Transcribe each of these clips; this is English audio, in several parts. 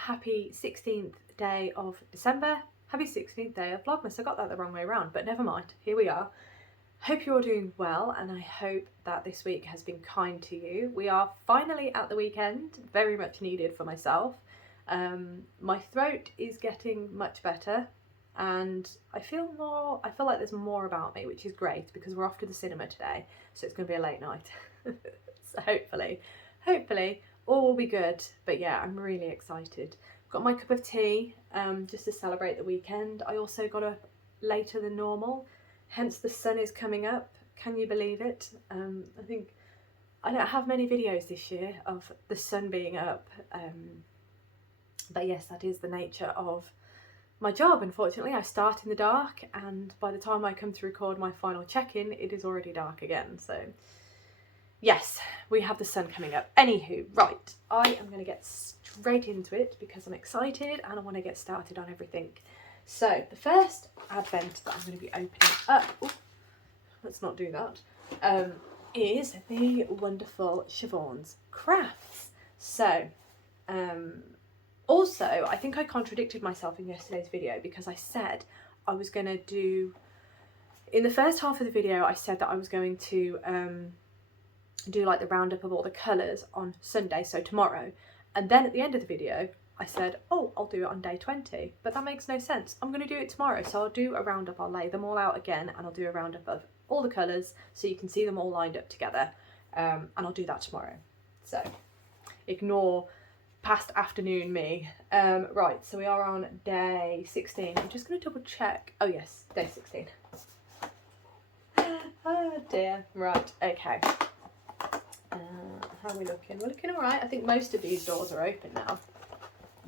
happy 16th day of December. Happy 16th day of Vlogmas. I got that the wrong way around, but never mind. Here we are. Hope you're all doing well, and I hope that this week has been kind to you. We are finally at the weekend, very much needed for myself. My throat is getting much better, and I feel like there's more about me, which is great because we're off to the cinema today, so it's going to be a late night. So hopefully all will be good. But yeah, I'm really excited. Got my cup of tea just to celebrate the weekend. I also got up later than normal, hence the sun is coming up. Can you believe it? I think I don't have many videos this year of the sun being up, but yes, that is the nature of my job. Unfortunately, I start in the dark, and by the time I come to record my final check-in, it is already dark again. So yes, we have the sun coming up. Anywho, right, I am going to get straight into it because I'm excited and I want to get started on everything. So the first advent that I'm going to be opening up, let's not do that, is the wonderful Siobhans crafts. So also, I think I contradicted myself in yesterday's video because I said I was going to do, in the first half of the video, I said that I was going to do like the roundup of all the colours on Sunday, so tomorrow. And then at the end of the video, I said, oh, I'll do it on day 20. But that makes no sense. I'm going to do it tomorrow. So I'll do a roundup. I'll lay them all out again and I'll do a roundup of all the colours so you can see them all lined up together. And I'll do that tomorrow. So ignore past afternoon me. Right, so we are on day 16. I'm just going to double check. Oh yes, day 16. Oh dear. Right, okay. How are we looking? We're looking all right. I think most of these doors are open now.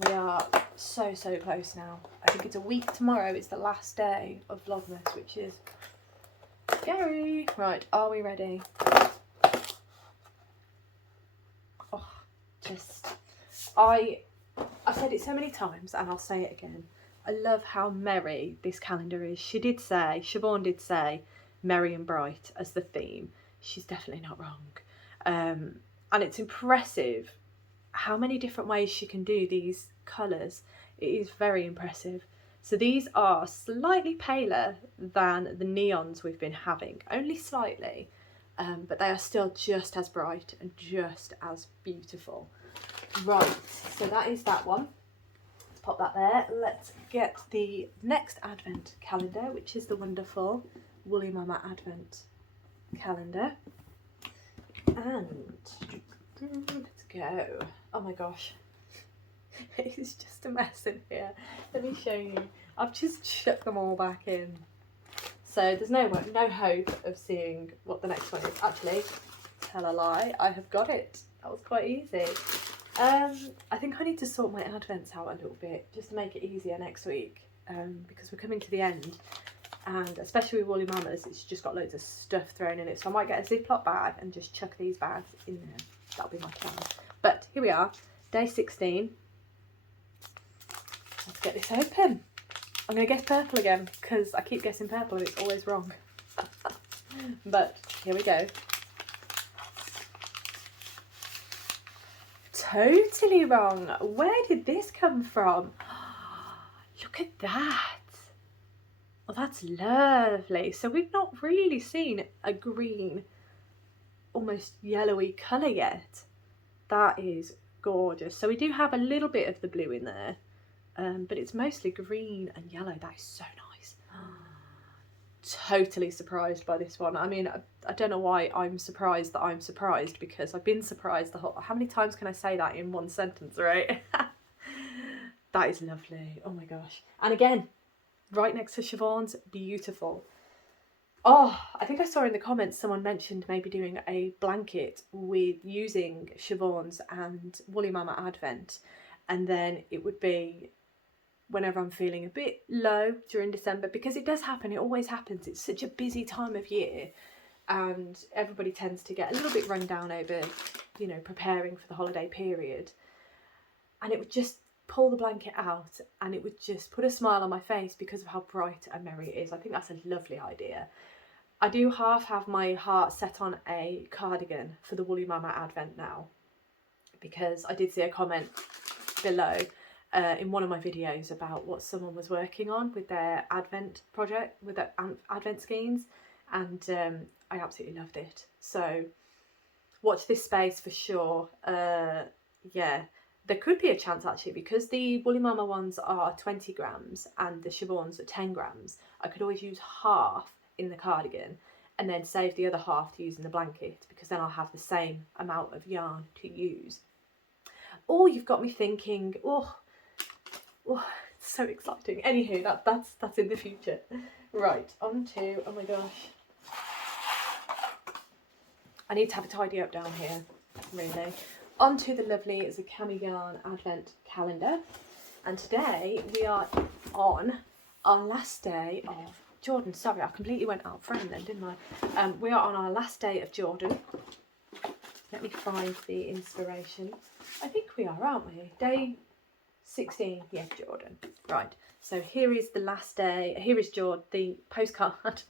We are so close now. I think it's a week tomorrow. It's the last day of Vlogmas, which is scary. Right, are we ready? Oh, I've said it so many times and I'll say it again. I love how merry this calendar is. Siobhan did say merry and bright as the theme. She's definitely not wrong. And it's impressive how many different ways she can do these colours. It is very impressive. So these are slightly paler than the neons we've been having, only slightly, but they are still just as bright and just as beautiful. Right, so that is that one. Let's pop that there. Let's get the next advent calendar, which is the wonderful Woolly Mama Advent calendar. And let's go. Oh my gosh, it's just a mess in here. Let me show you. I've just chucked them all back in, so there's no hope of seeing what the next one is. Actually, tell a lie, I have got it. That was quite easy. I think I need to sort my advents out a little bit just to make it easier next week, because we're coming to the end. And especially with Woolly Mamas, it's just got loads of stuff thrown in it. So I might get a Ziploc bag and just chuck these bags in there. That'll be my plan. But here we are, day 16. Let's get this open. I'm going to guess purple again because I keep guessing purple and it's always wrong. But here we go. Totally wrong. Where did this come from? Look at that. Oh, that's lovely. So we've not really seen a green, almost yellowy colour yet. That is gorgeous. So we do have a little bit of the blue in there, but it's mostly green and yellow. That is so nice. Totally surprised by this one. I mean, I don't know why I'm surprised that I'm surprised, because I've been surprised the whole... How many times can I say that in one sentence, right? That is lovely. Oh my gosh. And again, right next to Siobhan's, beautiful. Oh, I think I saw in the comments someone mentioned maybe doing a blanket with using Siobhan's and Woolly Mama Advent, and then it would be whenever I'm feeling a bit low during December, because it does happen, it always happens. It's such a busy time of year and everybody tends to get a little bit run down over, you know, preparing for the holiday period, and it would just pull the blanket out and it would just put a smile on my face because of how bright and merry it is. I think that's a lovely idea. I do half have my heart set on a cardigan for the Woolly Mama Advent now, because I did see a comment below in one of my videos about what someone was working on with their Advent project, with their Advent skeins, and I absolutely loved it. So watch this space for sure. Yeah, there could be a chance actually, because the Woolly Mama ones are 20 grams and the Siobhans are 10 grams. I could always use half in the cardigan and then save the other half to use in the blanket, because then I'll have the same amount of yarn to use. Oh, you've got me thinking. Oh, it's so exciting. Anywho, that's in the future. Right, on to, oh my gosh, I need to have a tidy up down here, really. On to the lovely Zakami yarn Advent calendar, and today we are on our last day of Jordan. Sorry, I completely went out frame then, didn't I? We are on our last day of Jordan. Let me find the inspiration. I think we are, aren't we? Day 16, yeah, Jordan. Right, so here is the last day. Here is the postcard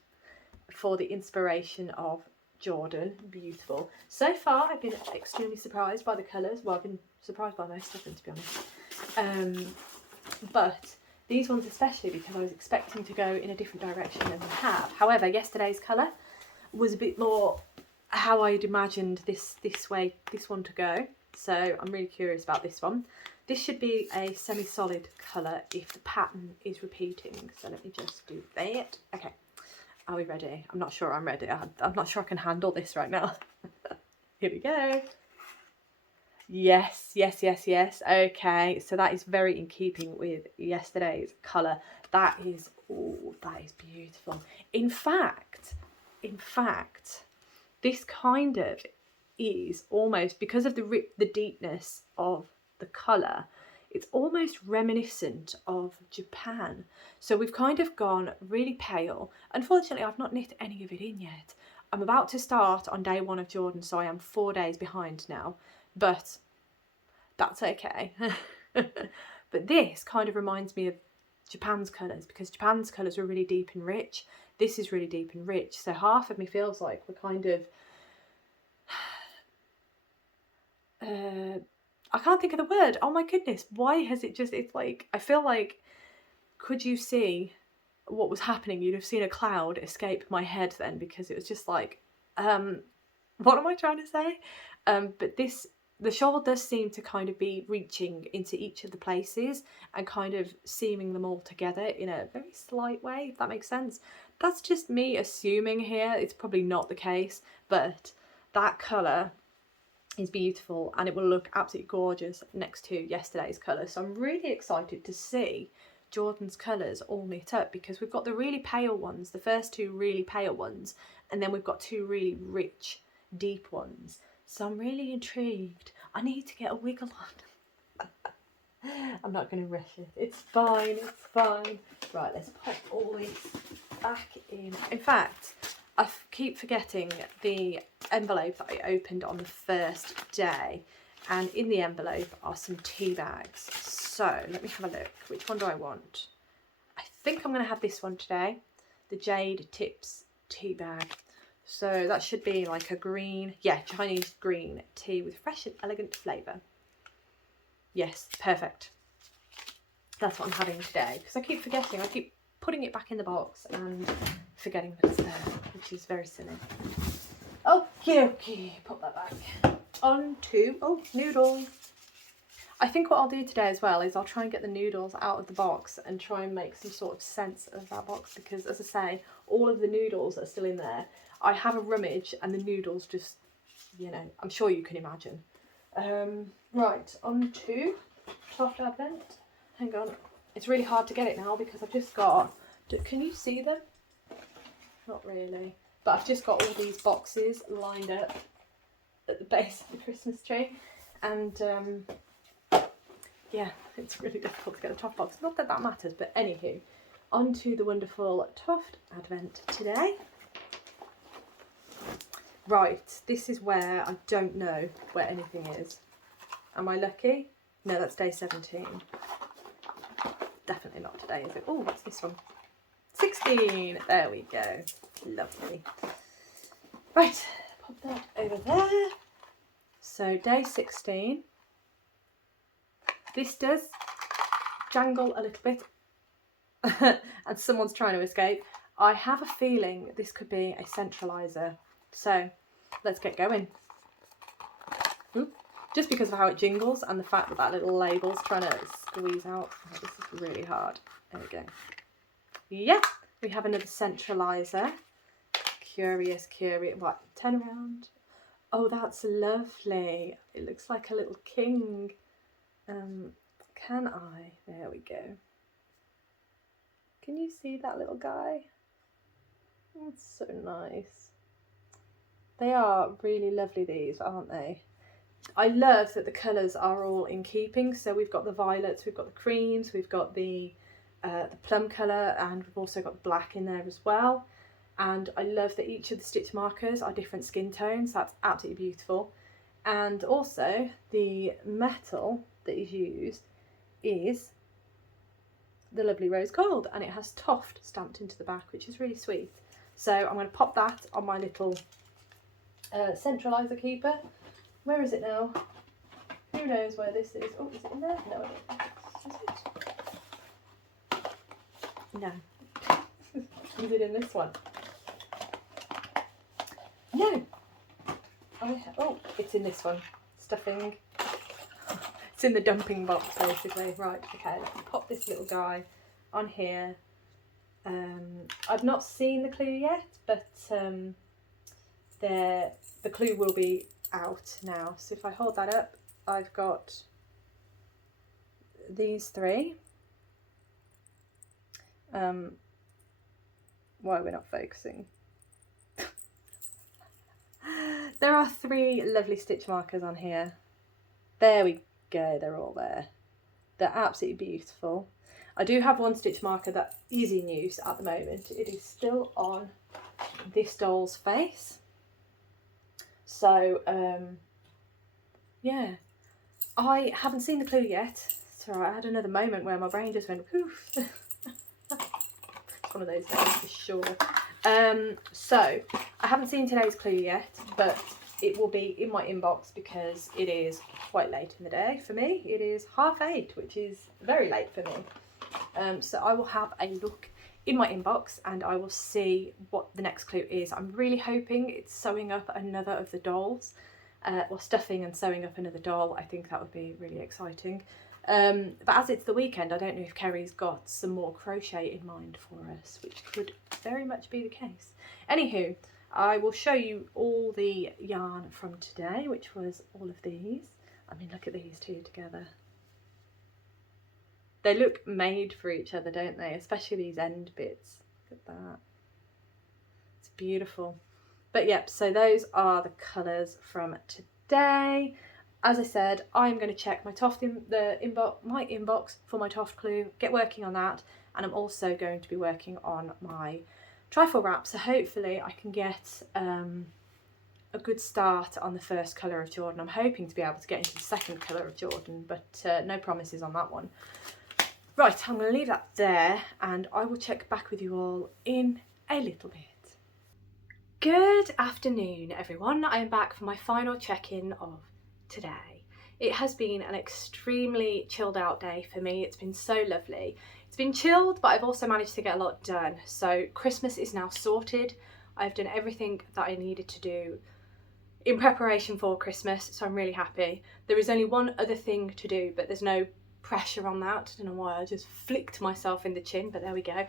for the inspiration of Jordan. Beautiful. So far, I've been extremely surprised by the colours. Well, I've been surprised by most of them, to be honest. But these ones especially, because I was expecting to go in a different direction than we have. However, yesterday's colour was a bit more how I'd imagined this one to go. So I'm really curious about this one. This should be a semi-solid colour if the pattern is repeating. So let me just do that. Okay, are we ready? I'm not sure I'm ready. I'm not sure I can handle this right now. Here we go. Yes. Okay, so that is very in keeping with yesterday's colour. That is beautiful. In fact, this kind of is almost, because of the deepness of the colour, it's almost reminiscent of Japan. So we've kind of gone really pale. Unfortunately, I've not knit any of it in yet. I'm about to start on day 1 of Jordan, so I am 4 days behind now, but that's okay. But this kind of reminds me of Japan's colours, because Japan's colours are really deep and rich. This is really deep and rich, so half of me feels like we're kind of I can't think of the word. Oh my goodness, why has it just, it's like, I feel like, could you see what was happening? You'd have seen a cloud escape my head then, because it was just like, what am I trying to say? But the shawl does seem to kind of be reaching into each of the places and kind of seaming them all together in a very slight way, if that makes sense. That's just me assuming here. It's probably not the case, but that colour is beautiful and it will look absolutely gorgeous next to yesterday's colour. So I'm really excited to see Jordan's colours all knit up, because we've got the really pale ones, the first 2 really pale ones, and then we've got 2 really rich, deep ones. So I'm really intrigued. I need to get a wiggle on. I'm not going to rush it. It's fine, it's fine. Right, let's pop all this back in. In fact, I keep forgetting the envelope that I opened on the first day, and in the envelope are some tea bags. So let me have a look. Which one do I want? I think I'm going to have this one today, the Jade Tips tea bag. So that should be like a green, yeah, Chinese green tea with fresh and elegant flavour. Yes, perfect. That's what I'm having today, because I keep forgetting. I keep putting it back in the box and forgetting that it's there, which is very silly. Okay, put that back. On to, noodles. I think what I'll do today as well is I'll try and get the noodles out of the box and try and make some sort of sense of that box, because as I say, all of the noodles are still in there. I have a rummage and the noodles just, you know, I'm sure you can imagine. Right, on to Toft Advent. Hang on, it's really hard to get it now because I've just got, can you see them? Not really, but I've just got all these boxes lined up at the base of the Christmas tree, and yeah, it's really difficult to get a Toft box. Not that that matters, but anywho, on to the wonderful Toft Advent today. Right, this is where I don't know where anything is. Am I lucky? No, that's day 17. Definitely not today, is it? Oh, what's this one? 16. There we go. Lovely. Right, pop that over there. So day 16. This does jangle a little bit and someone's trying to escape, I have a feeling this could be a centralizer. So let's get going. Oop. Just because of how it jingles and the fact that that little label's trying to squeeze out. Oh, this is really hard. There we go. Yeah, we have another centralizer. Curious. What? Turn around. Oh, that's lovely. It looks like a little king. Can I? There we go. Can you see that little guy? That's so nice. They are really lovely, these, aren't they? I love that the colours are all in keeping. So we've got the violets, we've got the creams, we've got the plum colour, and we've also got black in there as well. And I love that each of the stitch markers are different skin tones. That's absolutely beautiful. And also the metal that is used is the lovely rose gold, and it has Toft stamped into the back, which is really sweet. So I'm going to pop that on my little centralizer keeper. Where is it now? Who knows where this is? Oh, is it in there? No, I don't. Is it? No. Is it in this one? No. Oh, it's in this one. Stuffing. It's in the dumping box, basically. Right, okay, let me pop this little guy on here. I've not seen the clue yet, but the clue will be out now. So if I hold that up, I've got these three. Why are we not focusing? There are three lovely stitch markers on here. There we go, they're all there. They're absolutely beautiful. I do have one stitch marker that is in use at the moment. It is still on this doll's face. So, yeah. I haven't seen the clue yet. It's alright, I had another moment where my brain just went poof. It's one of those days for sure. So, I haven't seen today's clue yet, but it will be in my inbox because it is quite late in the day for me. It is 8:30, which is very late for me. So I will have a look in my inbox and I will see what the next clue is. I'm really hoping it's sewing up another of the dolls, or stuffing and sewing up another doll. I think that would be really exciting. But as it's the weekend, I don't know if Kerry's got some more crochet in mind for us, which could very much be the case. Anywho, I will show you all the yarn from today, which was all of these. I mean, look at these two together. They look made for each other, don't they? Especially these end bits. Look at that. It's beautiful. But yep, so those are the colours from today. As I said, I'm going to check my my inbox for my Toft Clue, get working on that, and I'm also going to be working on my Trifle Wrap, so hopefully I can get a good start on the first colour of Jordan. I'm hoping to be able to get into the second colour of Jordan, but no promises on that one. Right, I'm going to leave that there and I will check back with you all in a little bit. Good afternoon, everyone. I am back for my final check-in of today. It has been an extremely chilled out day for me. It's been so lovely. It's been chilled, but I've also managed to get a lot done. So Christmas is now sorted. I've done everything that I needed to do in preparation for Christmas, so I'm really happy. There is only one other thing to do, but there's no pressure on that. I don't know why I just flicked myself in the chin, but there we go.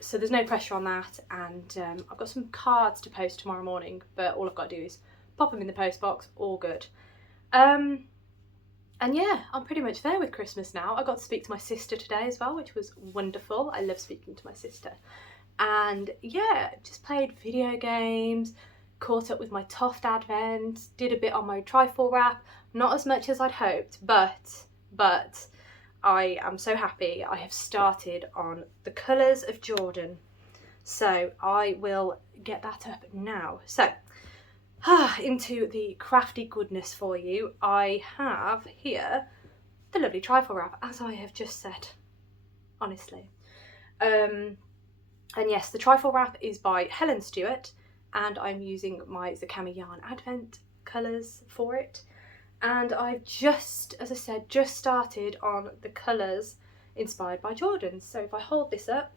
So there's no pressure on that, and I've got some cards to post tomorrow morning, but all I've got to do is pop them in the post box, all good. And yeah, I'm pretty much there with Christmas now. I got to speak to my sister today as well, which was wonderful. I love speaking to my sister. And yeah, just played video games, caught up with my Toft Advent, did a bit on my Trifle Wrap. Not as much as I'd hoped, but I am so happy. I have started on the colours of Jordan. So I will get that up now. So, into the crafty goodness for you. I have here the lovely Trifle Wrap, as I have just said, honestly. And yes, the Trifle Wrap is by Helen Stewart, and I'm using my Zakami Yarn Advent colours for it. And I've just, as I said, just started on the colours inspired by Jordans. So if I hold this up,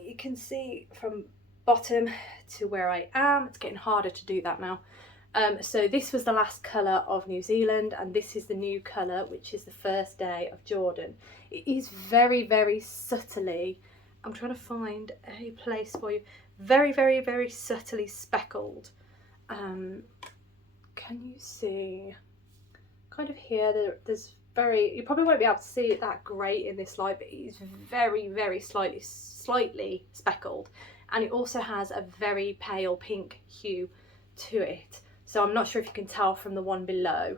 you can see from bottom to where I am. It's getting harder to do that now. So this was the last colour of New Zealand, and this is the new colour, which is the first day of Jordan. It is very, very subtly, I'm trying to find a place for you, very, very, very subtly speckled. Can you see? Kind of here, there's very, you probably won't be able to see it that great in this light, but it is very, very slightly speckled. And it also has a very pale pink hue to it. So I'm not sure if you can tell from the one below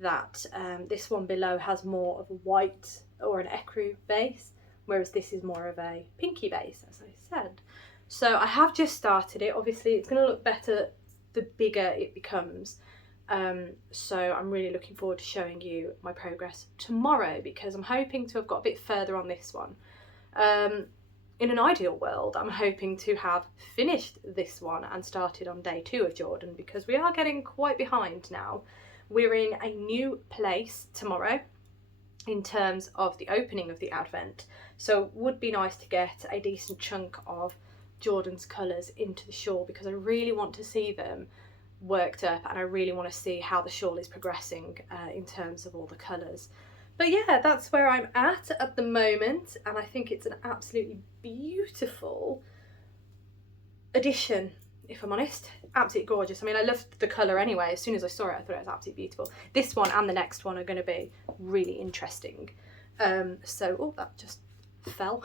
that this one below has more of a white or an ecru base, whereas this is more of a pinky base, as I said. So I have just started it. Obviously it's going to look better the bigger it becomes. So I'm really looking forward to showing you my progress tomorrow, because I'm hoping to have got a bit further on this one. In an ideal world, I'm hoping to have finished this one and started on day 2 of Jordan, because we are getting quite behind now. We're in a new place tomorrow in terms of the opening of the Advent, so it would be nice to get a decent chunk of Jordan's colours into the shawl, because I really want to see them worked up, and I really want to see how the shawl is progressing in terms of all the colours. But yeah, that's where I'm at the moment, and I think it's an absolutely beautiful addition, if I'm honest. Absolutely gorgeous. I mean, I loved the colour anyway. As soon as I saw it, I thought it was absolutely beautiful. This one and the next one are going to be really interesting. Oh, that just fell.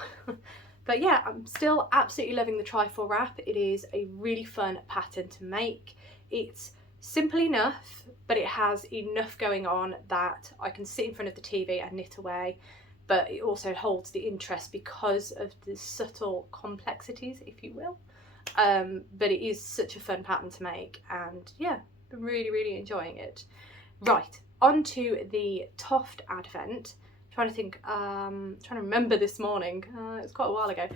But yeah, I'm still absolutely loving the Trifle Wrap. It is a really fun pattern to make. It's simple enough, but it has enough going on that I can sit in front of the TV and knit away, but it also holds the interest because of the subtle complexities, if you will. But it is such a fun pattern to make, and yeah, I'm really, really enjoying it. Right, on to the Toft Advent. Trying to think, trying to remember this morning, it's quite a while ago.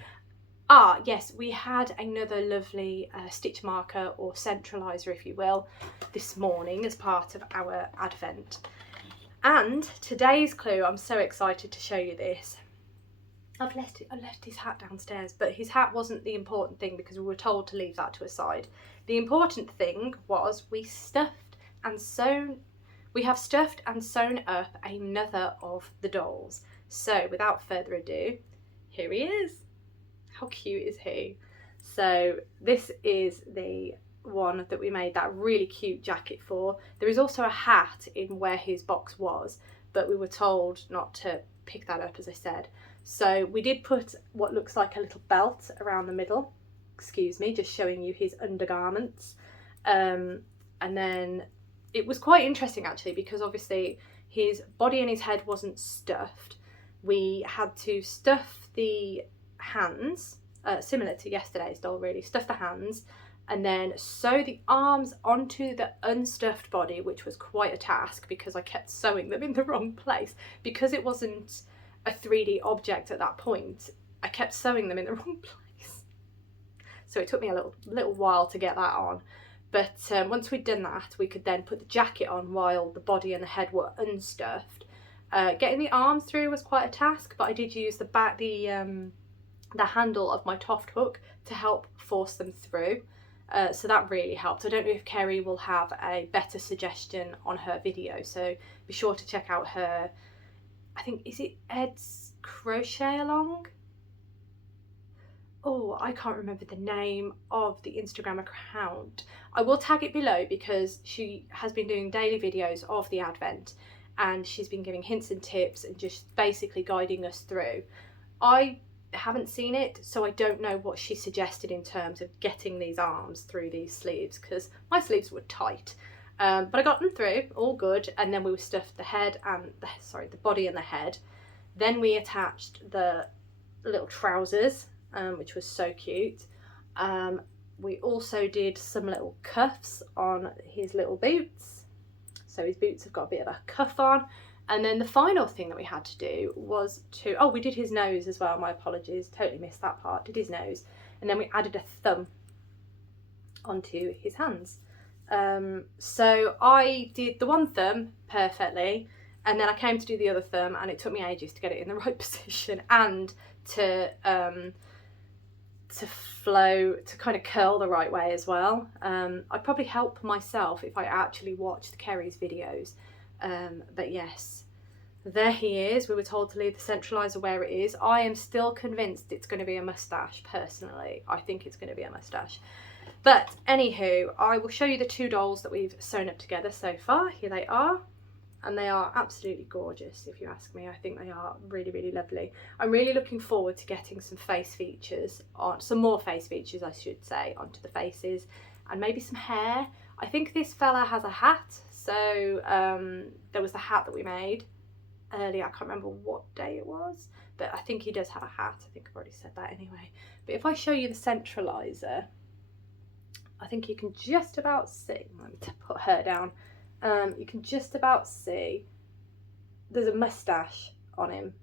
Yes, we had another lovely stitch marker, or centraliser if you will, this morning as part of our Advent. And today's clue, I'm so excited to show you this. I left his hat downstairs, but his hat wasn't the important thing because we were told to leave that to a side. The important thing was we have stuffed and sewn up another of the dolls. So without further ado, here he is. How cute is he? So this is the one that we made that really cute jacket for. There is also a hat in where his box was, but we were told not to pick that up, as I said. So we did put what looks like a little belt around the middle. Excuse me, just showing you his undergarments. And then it was quite interesting actually, because obviously his body and his head wasn't stuffed. We had to stuff the hands, similar to yesterday's doll really, stuff the hands and then sew the arms onto the unstuffed body, which was quite a task because I kept sewing them in the wrong place. Because it wasn't a 3D object at that point, I kept sewing them in the wrong place. So it took me a little while to get that on. But once we'd done that, we could then put the jacket on while the body and the head were unstuffed. Getting the arms through was quite a task, but I did use the handle of my Toft hook to help force them through. So that really helped. I don't know if Kerry will have a better suggestion on her video, so be sure to check out her, I think, is it Ed's Crochet Along? Oh, I can't remember the name of the Instagram account. I will tag it below because she has been doing daily videos of the Advent and she's been giving hints and tips and just basically guiding us through. I haven't seen it, so I don't know what she suggested in terms of getting these arms through these sleeves, because my sleeves were tight, but I got them through all good. And then we stuffed the head and the body and the head. Then we attached the little trousers, which was so cute. We also did some little cuffs on his little boots, so his boots have got a bit of a cuff on. And then the final thing that we had to do was we did his nose as well, my apologies, totally missed that part, did his nose. And then we added a thumb onto his hands. So I did the one thumb perfectly, And then I came to do the other thumb and it took me ages to get it in the right position and to flow, to kind of curl the right way as well. I'd probably help myself if I actually watched Kerry's videos. But yes, there he is. We were told to leave the centralizer where it is. I am still convinced it's going to be a moustache, personally. I think it's going to be a moustache. But anywho, I will show you the 2 dolls that we've sewn up together so far. Here they are. And they are absolutely gorgeous, if you ask me. I think they are really, really lovely. I'm really looking forward to getting some face features, on some more face features, I should say, onto the faces, and maybe some hair. I think this fella has a hat, so there was the hat that we made earlier. I can't remember what day it was, but I think he does have a hat. I think I've already said that anyway. But if I show you the centralizer, I think you can just about see. Let me put her down. You can just about see there's a moustache on him.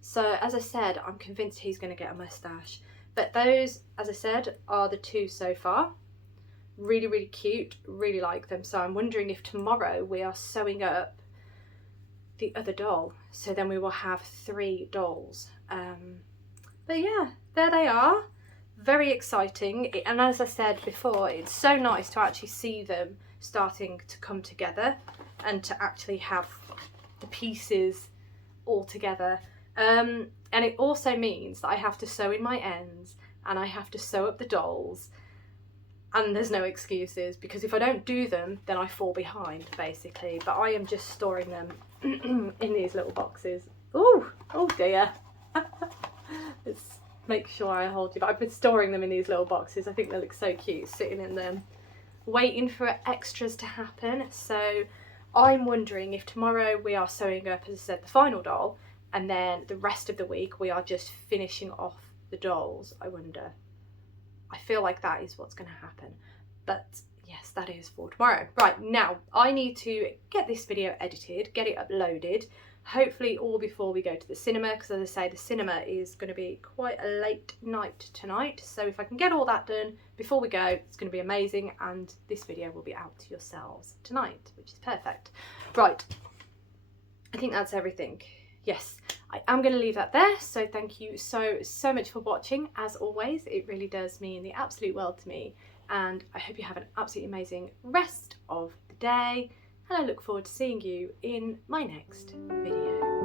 So as I said, I'm convinced he's going to get a moustache. But those, as I said, are the 2 so far. Really, really cute. Really like them. So I'm wondering if tomorrow we are sewing up the other doll. So then we will have 3 dolls. But yeah, there they are. Very exciting. And as I said before, it's so nice to actually see them starting to come together and to actually have the pieces all together. And it also means that I have to sew in my ends and I have to sew up the dolls, and there's no excuses, because if I don't do them then I fall behind, basically. But I am just storing them in these little boxes. Oh dear. Let's make sure I hold you, but I've been storing them in these little boxes. I think they look so cute sitting in them, waiting for extras to happen. So I'm wondering if tomorrow we are sewing up, as I said, the final doll, and then the rest of the week we are just finishing off the dolls. I wonder. I feel like that is what's going to happen. But yes, that is for tomorrow. Right, now I need to get this video edited, get it uploaded, hopefully all before we go to the cinema, because as I say, the cinema is going to be quite a late night tonight. So if I can get all that done before we go, it's going to be amazing, and this video will be out to yourselves tonight, which is perfect. Right, I think that's everything. Yes, I am going to leave that there. So thank you so much for watching. As always, it really does mean the absolute world to me, and I hope you have an absolutely amazing rest of the day, and I look forward to seeing you in my next video.